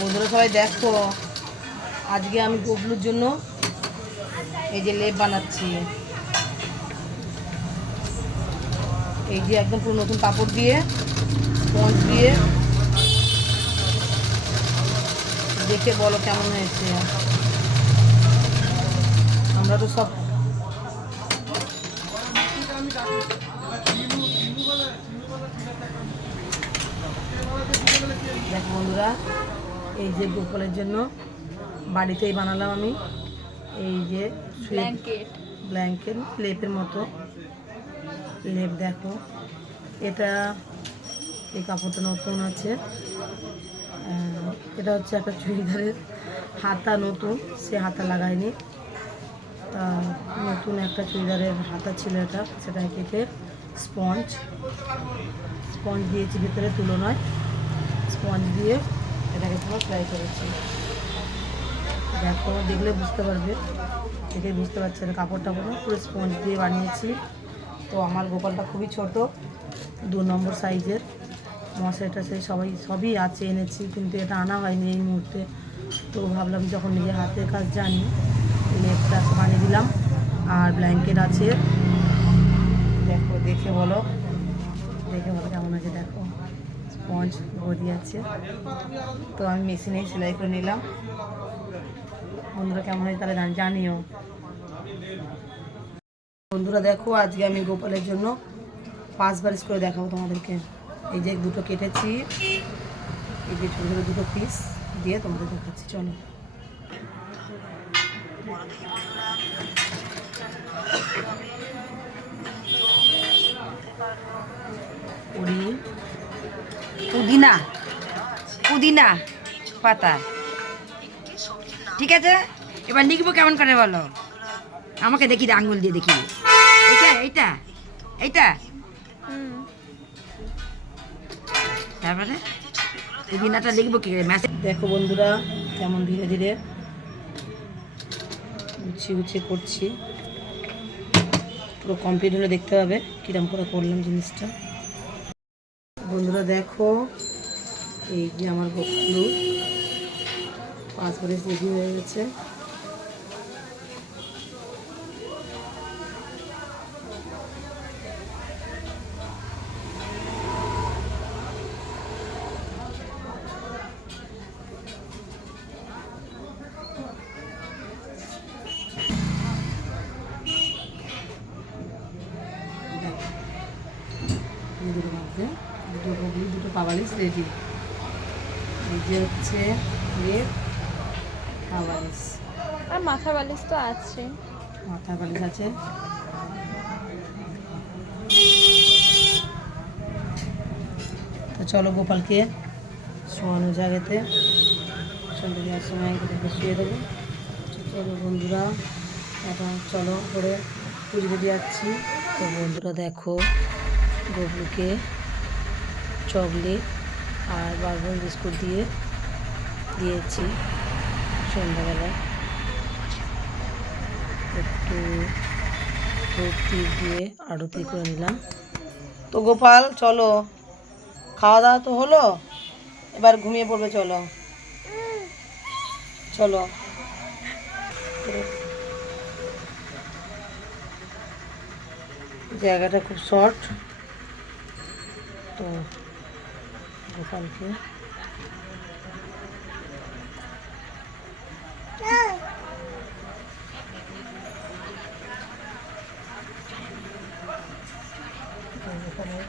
বন্ধুরা সবাই দেখো। আজকে আমি গবলুর জন্য এই যে লেপ বানাচ্ছি। এই যে একদম পুরো নতুন কাপড় দিয়ে স্পঞ্জ দিয়ে। দেখে বলো কেমন হয়েছে। আমরা তো সব দেখো বন্ধুরা এই যে গোপালের জন্য বাড়িতেই বানালাম আমি। এই যে ব্ল্যাঙ্কেট ব্ল্যাঙ্কেট লেপের মতো। লেপ দেখো। এটা এই কাপড়টা নতুন আছে। এটা হচ্ছে একটা চুড়িদারের হাতা নতুন। সে হাতা লাগায়নি। তা নতুন একটা চুড়িদারের হাতা ছিল এটা সেটা কেটে স্পঞ্জ স্পঞ্জ দিয়েছি ভিতরে তুলনায়। স্পঞ্জ দিয়ে এটাকে পুরো ফ্রাই করেছি। দেখো, দেখলে বুঝতে পারবে। দেখে বুঝতে পারছে না কাপড়টা পুরো পুরো স্পঞ্জ দিয়ে বানিয়েছি। তো আমার গোপালটা খুবই ছোট, দু নম্বর সাইজের মশাইটা সেই সবাই, সবই আছে এনেছি, কিন্তু এটা আনা হয়নি এই মুহূর্তে। তো ভাবলাম যখন নিজের হাতের কাজ জানি লেপটা বানিয়ে দিলাম। আর ব্ল্যাঙ্কেট আছে। দেখো, দেখে বলো। দেখে বলো কেমন আছে দেখো। স্পঞ্জ ভরি আছে। তো আমি মেশিনেই সেলাই করে নিলাম। বন্ধুরা কেমন হয়েছে তাহলে জান- জানিও। বন্ধুরা দেখো, আজকে আমি গোপালের জন্য পাঁচ বারিশ করে দেখাবো তোমাদেরকে। এই যে দুটো কেটেছি। এই যে ছোটো ছোটো দুটো পিস দিয়ে তোমাদের দেখাচ্ছি, চলো। পুরি পুদিনা পুদিনা পাতা। ঠিক আছে? এবার লিখব কেমন করে বলো? আমাকে দেখি আঙ্গুল দিয়ে দেখি। এইটা এইটা এইটা। তারপরে পুদিনাটা লিখব কি করে? ম্যাসেজ দেখো বন্ধুরা, কেমন ধীরে ধীরে। গুছিয়ে গুছিয়ে করছি। পুরো কমপ্লিট হলে দেখতে হবে কিরম করে করলাম জিনিসটা। বন্ধুরা দেখো এই যে আমার গোপালু পাঁচ বারিশ রেডি হয়ে গেছে। বাজছে দুটো বগলি দুটো পাবালিশ রেডি এই যে হচ্ছে রেড আর মাথা বালিশ তো আছে। মাথা বালিশ আছে। তো চলো গোপালকে শোয়ানো জায়গাতে সন্ধ্যে দেওয়ার সময় এটাকে শুয়ে দেবো। চলো বন্ধুরা এখন চলো করে পুজো দিয়ে যাচ্ছি। তো বন্ধুরা দেখো গবুকে চকলেট আর বারবন বিস্কুট দিয়ে দিয়েছি সন্ধ্যাবেলা একটু ধূপ দিয়ে আরতি করে নিলাম। তো গোপাল, চলো। খাওয়া দাওয়া তো হলো, এবার ঘুমিয়ে পড়বে, চলো। চলো। জায়গাটা খুব শর্ট। তো গোপালকে গোপালের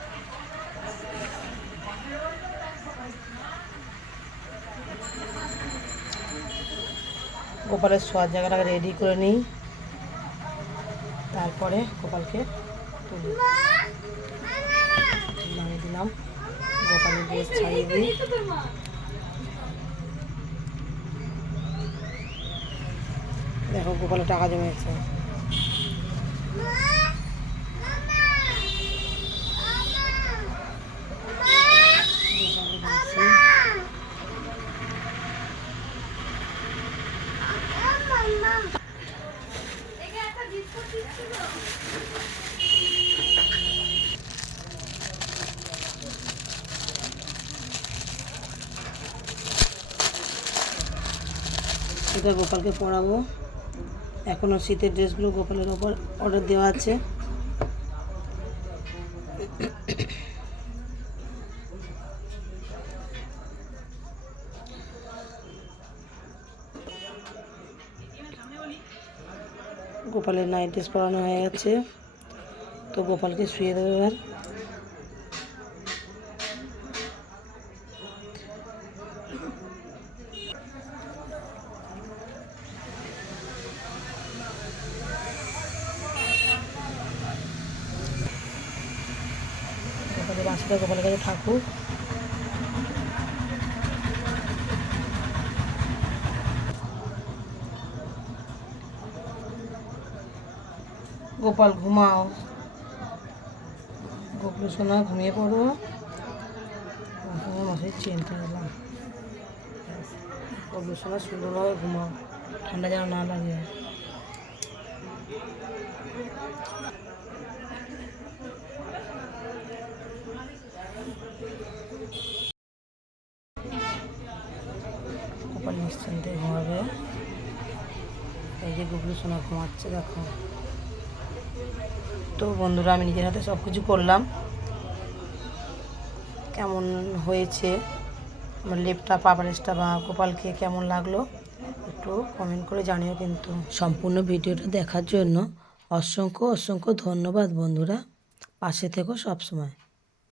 গোপালের শোয়ার জায়গাটাকে রেডি করে নিই। তারপরে গোপালকে তুলি দিলাম। গোপালের ড্রেস ছাড়িয়ে দিই। দেখো গোপালে টাকা জমেছে। মাসিটা গোপালকে পরাবো এখনও শীতের ড্রেসগুলো গোপালের ওপর অর্ডার দেওয়া আছে। গোপালের নাইট ড্রেস পরানো হয়ে গেছে। তো গোপালকে শুয়ে দেবে এবার। বাঁশিটা গোপালের কাছে থাকুক গোপাল, ঘুমাও। গোপাল, সোনা, ঘুমিয়ে পড়ো। মাসের চেনটা দিলাম গোপাল, সোনা সুন্দরভাবে ঘুমাও। ঠান্ডা যেন না লাগে। গোপাল নিশ্চিন্তে ঘুমাবে। এই যে গুগলু সোনা ঘুমাচ্ছে, দেখো। তো বন্ধুরা, আমি নিজের হাতে সব কিছু করলাম। কেমন হয়েছে? আমার লেপটা পাপারেসটা বা গোপালকে কেমন লাগল? একটু কমেন্ট করে জানিও কিন্তু। সম্পূর্ণ ভিডিওটা দেখার জন্য অসংখ্য অসংখ্য ধন্যবাদ বন্ধুরা। পাশে থেকো সবসময়।